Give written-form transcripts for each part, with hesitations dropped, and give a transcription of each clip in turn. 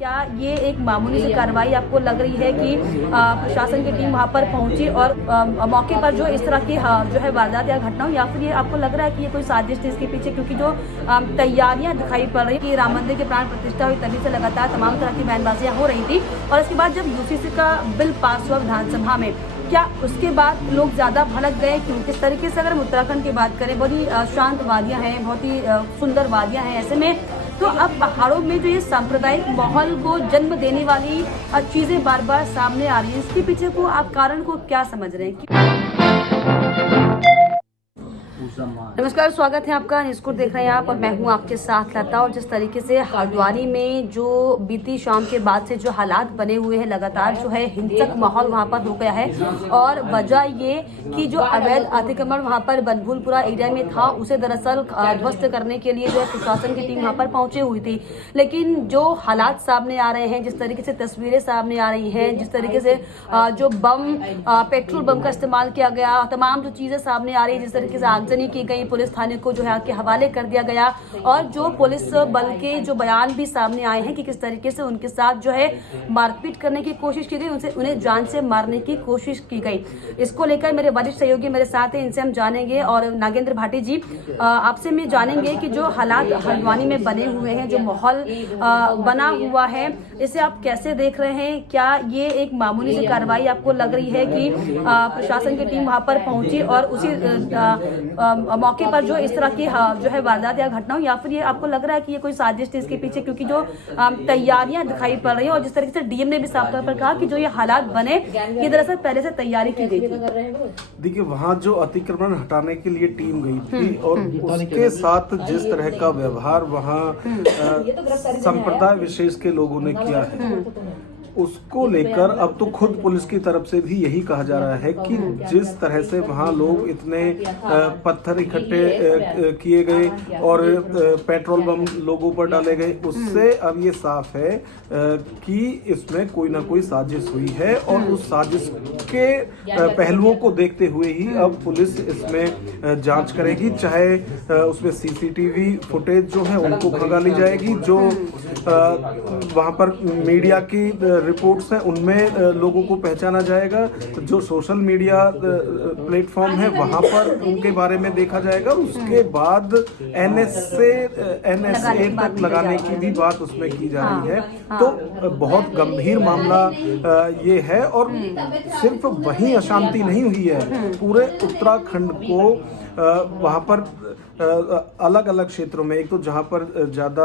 क्या ये एक मामूली सी कार्रवाई आपको लग रही है कि प्रशासन की टीम वहां पर पहुंची और मौके पर जो इस तरह की जो है वारदात या घटना हो, या फिर ये आपको लग रहा है कि ये कोई साजिश थी इसके पीछे? क्योंकि जो तैयारियां दिखाई पड़ रही कि राम मंदिर के प्राण प्रतिष्ठा हुई तभी से लगातार तमाम तरह की बयानबाजियां हो रही थी, और इसके बाद जब यूसीसी का बिल पास हुआ विधानसभा में, क्या उसके बाद लोग ज़्यादा भड़क गए? क्यों किस तरीके से अगर हम उत्तराखंड की बात करें, बहुत ही शांत वादियाँ हैं, बहुत ही सुंदर वादियाँ हैं, ऐसे में तो अब पहाड़ों में जो ये सांप्रदायिक माहौल को जन्म देने वाली चीज़ें बार बार सामने आ रही हैं, इसके पीछे को आप कारण को क्या समझ रहे हैं? नमस्कार, स्वागत है आपका। न्यूज़ देख रहे हैं आप और मैं हूं आपके साथ लता। और जिस तरीके से हल्द्वानी में जो बीती शाम के बाद से जो हालात बने हुए हैं, लगातार जो है हिंसक माहौल वहां पर हो गया है, और वजह ये कि जो अवैध अतिक्रमण वहां पर बनभूलपुरा एरिया में था, उसे दरअसल ध्वस्त करने के लिए जो है प्रशासन की टीम वहां पर पहुंची हुई थी। लेकिन जो हालात सामने आ रहे हैं, जिस तरीके से तस्वीरें सामने आ रही हैं, जिस तरीके से जो बम पेट्रोल बम का इस्तेमाल किया गया, तमाम जो चीजें सामने आ रही है, जिस तरीके से आगजनी की गई, पुलिस थाने को जो है के हवाले कर दिया गया, और जो पुलिस बल के जो बयान भी सामने आए हैं कि किस तरीके से उनके साथ जो है मारपीट करने की कोशिश की गई, उन्हें जान से मारने की कोशिश की गई। इसको लेकर मेरे वरिष्ठ सहयोगी मेरे साथ हैं, इनसे हम जानेंगे। और नागेंद्र भाटी जी, आपसे मैं जानेंगे कि जो हालात हल्द्वानी में बने हुए हैं, जो माहौल बना हुआ है, इसे आप कैसे देख रहे हैं? क्या ये एक मामूली सी कार्रवाई आपको लग रही है कि प्रशासन की टीम वहां पर पहुंची और उसी मौके पर जो इस तरह की जो है वारदात या घटना हो, या फिर ये आपको लग रहा है कि ये कोई साजिश थी इसके पीछे? क्योंकि जो तैयारियां दिखाई पड़ रही है, और जिस तरीके से डीएम ने भी साफ तौर पर कहा कि जो ये हालात बने, ये दरअसल पहले से तैयारी की गई थी। देखिए, वहाँ जो अतिक्रमण हटाने के लिए टीम गई थी और उसके साथ जिस तरह का व्यवहार वहाँ संप्रदाय विशेष के लोगों ने किया है, उसको लेकर अब तो खुद पुलिस की तरफ से भी यही कहा जा रहा है कि जिस तरह से वहाँ लोग इतने पत्थर इकट्ठे किए गए और पेट्रोल बम लोगों पर डाले गए, उससे अब ये साफ है कि इसमें कोई ना कोई साजिश हुई है, और उस साजिश के पहलुओं को देखते हुए ही अब पुलिस इसमें जांच करेगी। चाहे उसमें सीसीटीवी फुटेज जो है उनको खंगाली जाएगी, जो वहाँ पर मीडिया की रिपोर्ट्स हैं उनमें लोगों को पहचाना जाएगा, जो सोशल मीडिया प्लेटफॉर्म है वहां पर उनके बारे में देखा जाएगा। उसके बाद NSA तक लगाने की भी बात उसमें की जा रही है। तो बहुत गंभीर मामला ये है, और सिर्फ वहीं अशांति नहीं हुई है, पूरे उत्तराखंड को वहाँ पर अलग अलग क्षेत्रों में, एक तो जहाँ पर ज़्यादा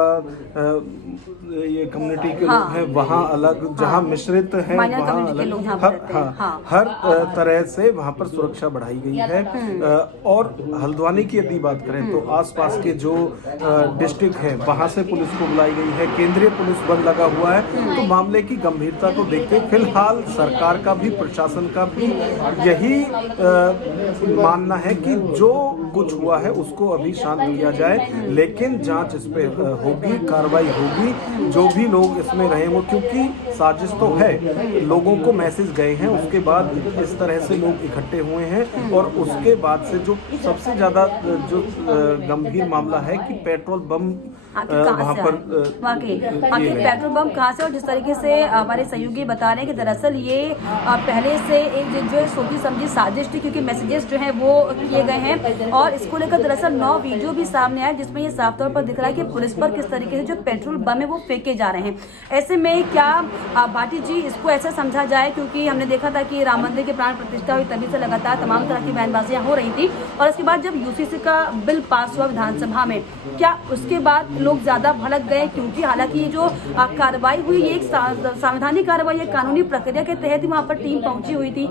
ये कम्युनिटी के लोग हैं वहाँ अलग, जहाँ मिश्रित हैं वहाँ अलग, हर तरह से वहाँ पर सुरक्षा बढ़ाई गई है। और हल्द्वानी की यदि बात करें तो आसपास के जो डिस्ट्रिक्ट है वहाँ से पुलिस को बुलाई गई है, केंद्रीय पुलिस बल लगा हुआ है। तो मामले की गंभीरता को देखते फिलहाल सरकार का भी, प्रशासन का भी यही मानना है कि जो कुछ हुआ है उसको अभी शांत किया जाए, लेकिन जांच इस पे होगी, कार्रवाई होगी। जो भी लोग इसमें रहे वो, क्योंकि साजिश तो है, लोगों को मैसेज गए हैं, उसके बाद इस तरह से लोग इकट्ठे हुए हैं, और उसके बाद से जो सबसे ज्यादा जो गंभीर मामला है कि पेट्रोल बम वहाँ पर आखिर पेट्रोल बम कहाँ से, और जिस तरीके से हमारे सहयोगी बता रहे हैं कि दरअसल ये पहले से एक जो सोची समझी साजिश थी, क्योंकि मैसेजेस जो है वो किए गए हैं, और इसको लेकर दरअसल 9 वीडियो भी सामने आए जिसमें ये साफ तौर पर दिख रहा है कि पुलिस पर किस तरीके से जो पेट्रोल बम है वो फेंके जा रहे हैं। ऐसे में क्या भाटी जी इसको ऐसा समझा जाए, क्योंकि हमने देखा था कि राम मंदिर के प्राण प्रतिष्ठा हुई तभी से लगातार तमाम तरह की बयानबाजियां हो रही थी, और इसके बाद जब यूसीसी का बिल पास हुआ विधानसभा में, क्या उसके बाद लोग ज्यादा भड़क गए? क्योंकि हालांकि ये जो कार्रवाई हुई, ये एक संवैधानिक कार्रवाई, एक कानूनी प्रक्रिया के तहत ही वहां पर टीम पहुंची हुई थी।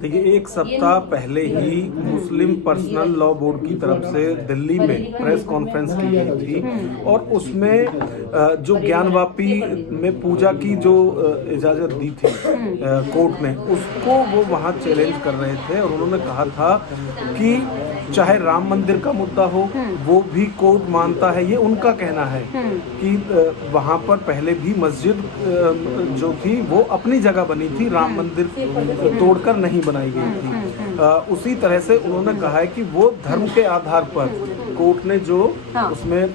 देखिए, एक सप्ताह पहले ही मुस्लिम पर्सनल लॉ बोर्ड की तरफ से दिल्ली में प्रेस कॉन्फ्रेंस की गई थी, और उसमें जो ज्ञानवापी में पूजा की जो इजाजत दी थी कोर्ट ने, उसको वो वहाँ चैलेंज कर रहे थे, और उन्होंने कहा था कि चाहे राम मंदिर का मुद्दा हो वो भी कोर्ट मानता है, ये उनका कहना है कि वहाँ पर पहले भी मस्जिद जो थी वो अपनी जगह बनी थी, राम मंदिर तोड़कर नहीं बनाई गई थी। उसी तरह से उन्होंने कहा है कि वो धर्म के आधार पर कोर्ट ने जो हाँ। उसमें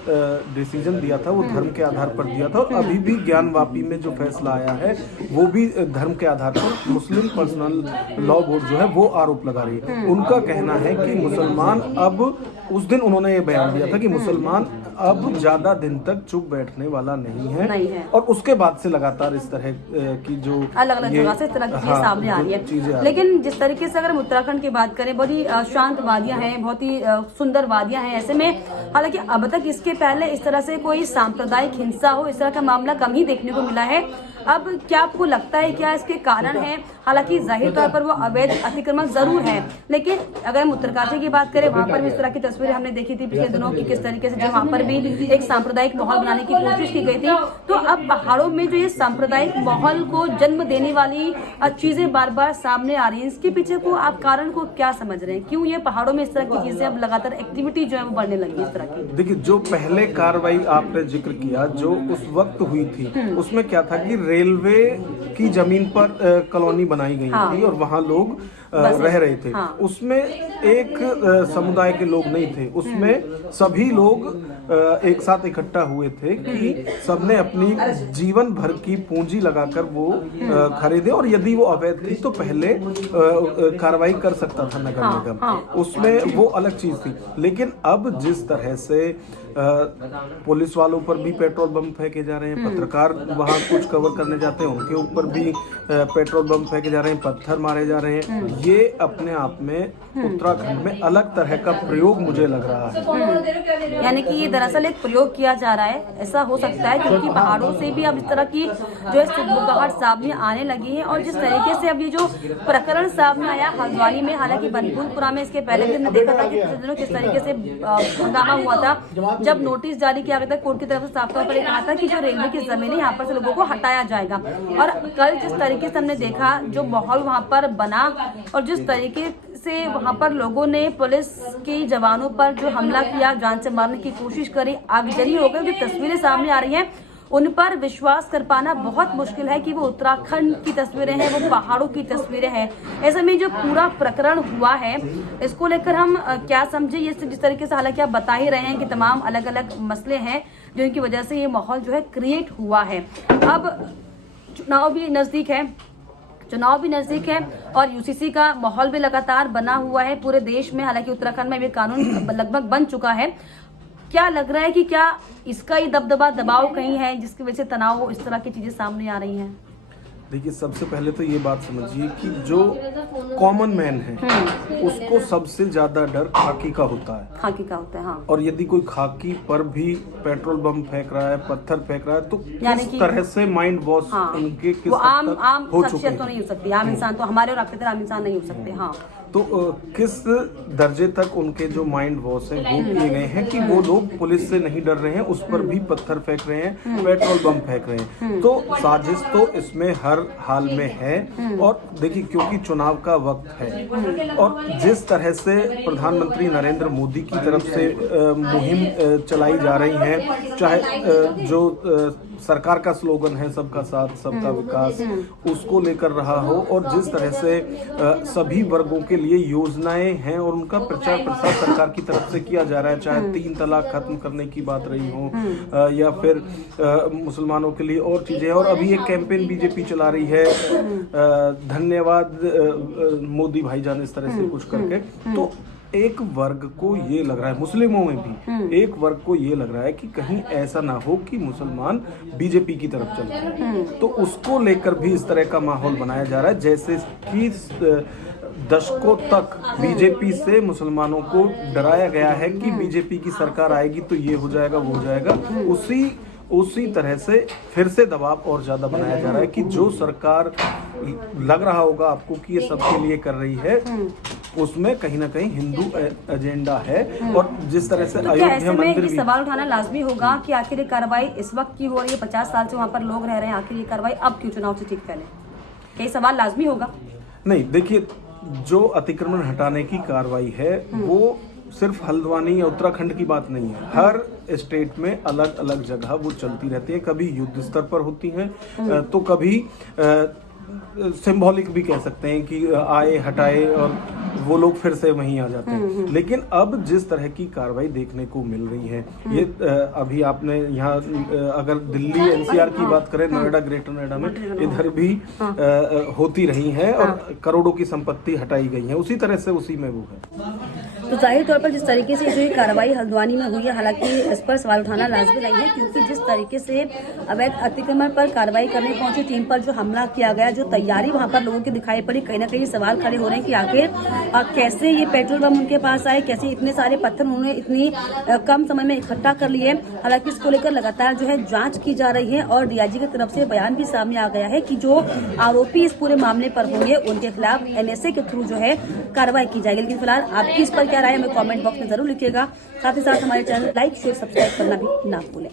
डिसीजन दिया था वो धर्म के आधार पर दिया था, और अभी भी ज्ञानवापी में जो फैसला आया है वो भी धर्म के आधार पर मुस्लिम पर्सनल लॉ बोर्ड जो है वो आरोप लगा रही है। उनका कहना है कि मुसलमान अब, उस दिन उन्होंने ये बयान दिया था कि मुसलमान अब ज्यादा दिन तक चुप बैठने वाला नहीं है। और उसके बाद से लगातार इस तरह की जो अलग अलग जगह से इस तरह की चीजें सामने आ रही है। लेकिन जिस तरीके से अगर हम उत्तराखंड की बात करें, बहुत ही शांत वादियां हैं, बहुत ही सुंदर वादियां हैं। ऐसे में हालांकि अब तक इसके पहले इस तरह से कोई सांप्रदायिक हिंसा हो, इस तरह का मामला कम ही देखने को मिला है। अब क्या आपको लगता है क्या इसके कारण है? हालांकि जाहिर तौर पर वो अवैध अतिक्रमण जरूर है, लेकिन अगर हम उत्तरकाशी की बात करें, वहां पर भी इस तरह की तस्वीरें हमने देखी थी पिछले दिनों की, किस तरीके से जो वहां पर भी एक सांप्रदायिक माहौल बनाने की कोशिश की गई थी। तो अब पहाड़ों में जो ये सांप्रदायिक माहौल को जन्म देने वाली चीजें बार बार सामने आ रही है, इसके पीछे को आप कारण को क्या समझ रहे हैं? क्यों ये पहाड़ों में इस तरह की चीजें अब लगातार एक्टिविटी जो है वो बढ़ने लगी इस तरह की? देखिए, जो पहले कार्रवाई आपने जिक्र किया जो उस वक्त हुई थी, उसमें क्या था कि रेलवे की जमीन पर कॉलोनी बनाई गई थी और वहां लोग रह रहे थे। उसमें एक समुदाय के लोग नहीं थे, उसमें सभी लोग एक साथ इकट्ठा हुए थे कि सबने अपनी जीवन भर की पूंजी लगाकर वो खरीदे, और यदि वो अवैध थी तो पहले कार्रवाई कर सकता था नगर निगम, उसमें वो अलग चीज थी। लेकिन अब जिस तरह से पुलिस वालों पर भी पेट्रोल बम फेंके जा रहे हैं, पत्रकार वहां कुछ कवर करने जाते हैं उनके ऊपर भी पेट्रोल बम फेंके जा रहे हैं, पत्थर मारे जा रहे हैं, ये अपने आप में उत्तराखंड में अलग तरह का प्रयोग मुझे लग रहा है। यानी कि ये दरअसल एक प्रयोग किया जा रहा है, ऐसा हो सकता है, क्योंकि पहाड़ों से भी अब इस तरह की जो है सुगबुगाहट सामने आने लगी है। और जिस तरीके से अब ये जो प्रकरण सामने आया हल्द्वानी में, हालांकि बनभूलपुरा में इसके पहले दिन देखा था कि पिछले दिनों किस तरीके से हंगामा हुआ था, जब नोटिस जारी किया गया था कोर्ट की तरफ से, साफ तौर पर कहा था कि जो रेलवे की जमीन है यहाँ पर से लोगों को हटाया जाएगा। और कल जिस तरीके से हमने देखा जो माहौल वहाँ पर बना, और जिस तरीके से वहाँ पर लोगों ने पुलिस के जवानों पर जो हमला किया, जान से मारने की कोशिश करी, आगजनी हो गई, जो तस्वीरें सामने आ रही हैं उन पर विश्वास कर पाना बहुत मुश्किल है कि वो उत्तराखंड की तस्वीरें हैं, वो पहाड़ों की तस्वीरें हैं। ऐसे में जो पूरा प्रकरण हुआ है इसको लेकर हम क्या समझे, ये जिस तरीके से हालांकि आप बता ही रहे हैं कि तमाम अलग अलग मसले हैं जिनकी वजह से ये माहौल जो है क्रिएट हुआ है। अब चुनाव भी नजदीक है और यूसीसी का माहौल भी लगातार बना हुआ है पूरे देश में। हालांकि उत्तराखंड में भी कानून लगभग बन चुका है। क्या लग रहा है कि क्या इसका ही दबाव कहीं है जिसकी वजह से तनाव, इस तरह की चीजें सामने आ रही हैं? देखिए, सबसे पहले तो ये बात समझिए कि जो कॉमन मैन है उसको सबसे ज्यादा डर खाकी का होता है। हाँ। और यदि कोई खाकी पर भी पेट्रोल बम फेंक रहा है, पत्थर फेंक रहा है, तो किस तरह से माइंड वॉश उनके किस आम हो चुके हैं। तो नहीं हो सकती आम इंसान, तो हमारे और आपके तरह आम इंसान नहीं हो सकते। हाँ, तो किस दर्जे तक उनके जो माइंड वॉश है वो किए गए हैं कि वो लोग पुलिस से नहीं डर रहे हैं, उस पर भी पत्थर फेंक रहे हैं, पेट्रोल बम फेंक रहे हैं। तो साजिश तो इसमें हर हाल में है। और देखिए, क्योंकि चुनाव का वक्त है और जिस तरह से प्रधानमंत्री नरेंद्र मोदी की तरफ से मुहिम चलाई जा रही है, चाहे जो सरकार का स्लोगन है सबका साथ सबका विकास, उसको लेकर रहा हो, और जिस तरह से सभी वर्गों के लिए योजनाएं हैं और उनका प्रचार प्रसार सरकार की तरफ से किया जा रहा है, चाहे 3 तलाक खत्म करने की बात रही हो या फिर मुसलमानों के लिए और चीजें, और अभी एक कैंपेन बीजेपी चला रही है, धन्यवाद मोदी भाईजान, इस तरह से कुछ करके। तो एक वर्ग को ये लग रहा है, मुस्लिमों में भी एक वर्ग को ये लग रहा है कि कहीं ऐसा ना हो कि मुसलमान बीजेपी की तरफ चले जाए, तो उसको लेकर भी इस तरह का माहौल बनाया जा रहा है, जैसे कि दशकों तक बीजेपी से मुसलमानों को डराया गया है कि बीजेपी की सरकार आएगी तो ये हो जाएगा वो हो जाएगा। उसी तरह से फिर से दबाव और ज्यादा बनाया जा रहा है कि जो सरकार लग रहा होगा आपको कि ये सबके लिए कर रही है, उसमें कहीं ना कहीं हिंदू एजेंडा है। और जिस तरह से अयोध्या मंदिर भी, सवाल उठाना लाजमी होगा कि आखिर ये कार्रवाई इस वक्त की हो रही है, 50 साल से वहाँ पर लोग रह रहे हैं, आखिर ये कार्रवाई अब क्यों चुनाव से ठीक पहले? क्या सवाल लाजमी होगा? नहीं, देखिए, जो अतिक्रमण हटाने की कार्रवाई है वो सिर्फ हल्द्वानी या उत्तराखंड की बात नहीं है, हर स्टेट में अलग अलग जगह वो चलती रहती है। कभी युद्ध स्तर पर होती हैं तो कभी सिंबॉलिक भी कह सकते हैं कि आए हटाए और वो लोग फिर से वहीं आ जाते हैं। लेकिन अब जिस तरह की कार्रवाई देखने को मिल रही है, ये अभी आपने यहाँ अगर दिल्ली एनसीआर की बात करें, नोएडा, ग्रेटर नोएडा में इधर भी होती रही है और करोड़ों की संपत्ति हटाई गई है, उसी तरह से उसी में वो है। तो जाहिर तौर पर जिस तरीके से जो ये कार्रवाई हल्द्वानी में हुई है, हालांकि इस पर सवाल उठाना लाजमी नहीं है, क्योंकि जिस तरीके से अवैध अतिक्रमण पर कार्रवाई करने पहुंची टीम पर जो हमला किया गया, जो तैयारी वहां पर लोगों की दिखाई पड़ी, कहीं ना कहीं सवाल खड़े हो रहे हैं कि आखिर कैसे ये पेट्रोल बम उनके पास आए, कैसे इतने सारे पत्थर उन्होंने इतनी कम समय में इकट्ठा कर लिए। हालांकि इसको लेकर लगातार जो है जाँच की जा रही है और डीआईजी की तरफ से बयान भी सामने आ गया है कि जो आरोपी इस पूरे मामले पर होंगे उनके खिलाफ एनएसए के थ्रू जो है कार्रवाई की जाएगी। लेकिन फिलहाल आपकी इस पर क्या राय है, हमें कमेंट बॉक्स में जरूर लिखिएगा। साथ ही साथ हमारे चैनल लाइक, शेयर, सब्सक्राइब करना भी ना भूलें।